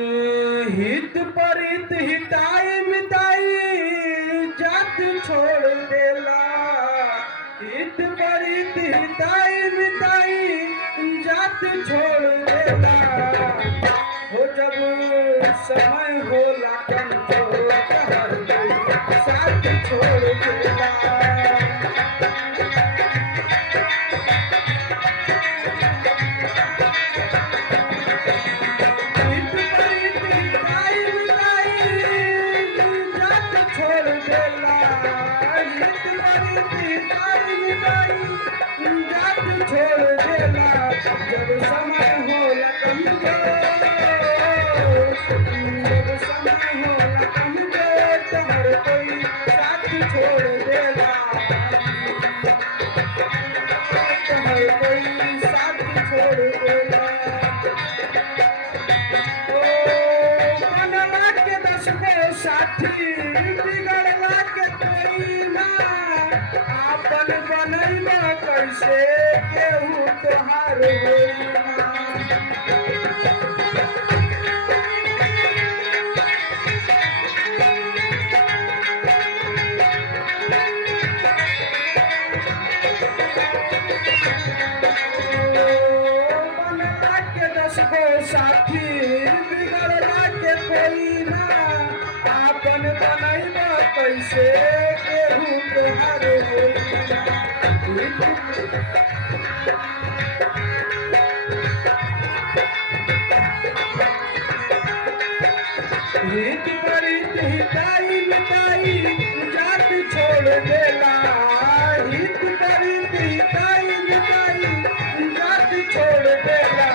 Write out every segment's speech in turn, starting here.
हित परित हिताई मिताई जात छोड़ देला। हित परित हिताई मिताई जात छोड़ देला। हो जब समय होला कमजोर साथ छोड़ देला। जब समय होला कमजोर, जब समय होला कमजोर तो हर कोई साथ छोड़ देला। तो हर कोई साथ छोड़ देला। ओ बनला के 10 गो साथी बिगड़ला के कोई ना। आपन बनैबा कैसे केहू तोहार होई ना। बनला के 10 गो साथी बिगड़ला के कोई ना। आपन बनैबा कैसे केहू तोहार होई ना। हित परित हिताई मिताई जात छोड़ देला। हित परित हिताई मिताई जात छोड़ देला।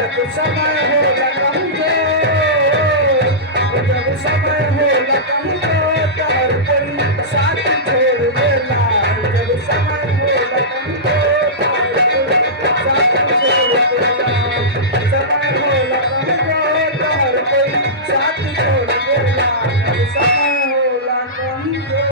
जब समय होला कमजोर, जब समय होला कमजोर तो हर कोई साथ छोड़ देला। जब समय होला कमजोर तो हर कोई साथ छोड़ देला। समय होला कमजोर तो हर कोई साथ छोड़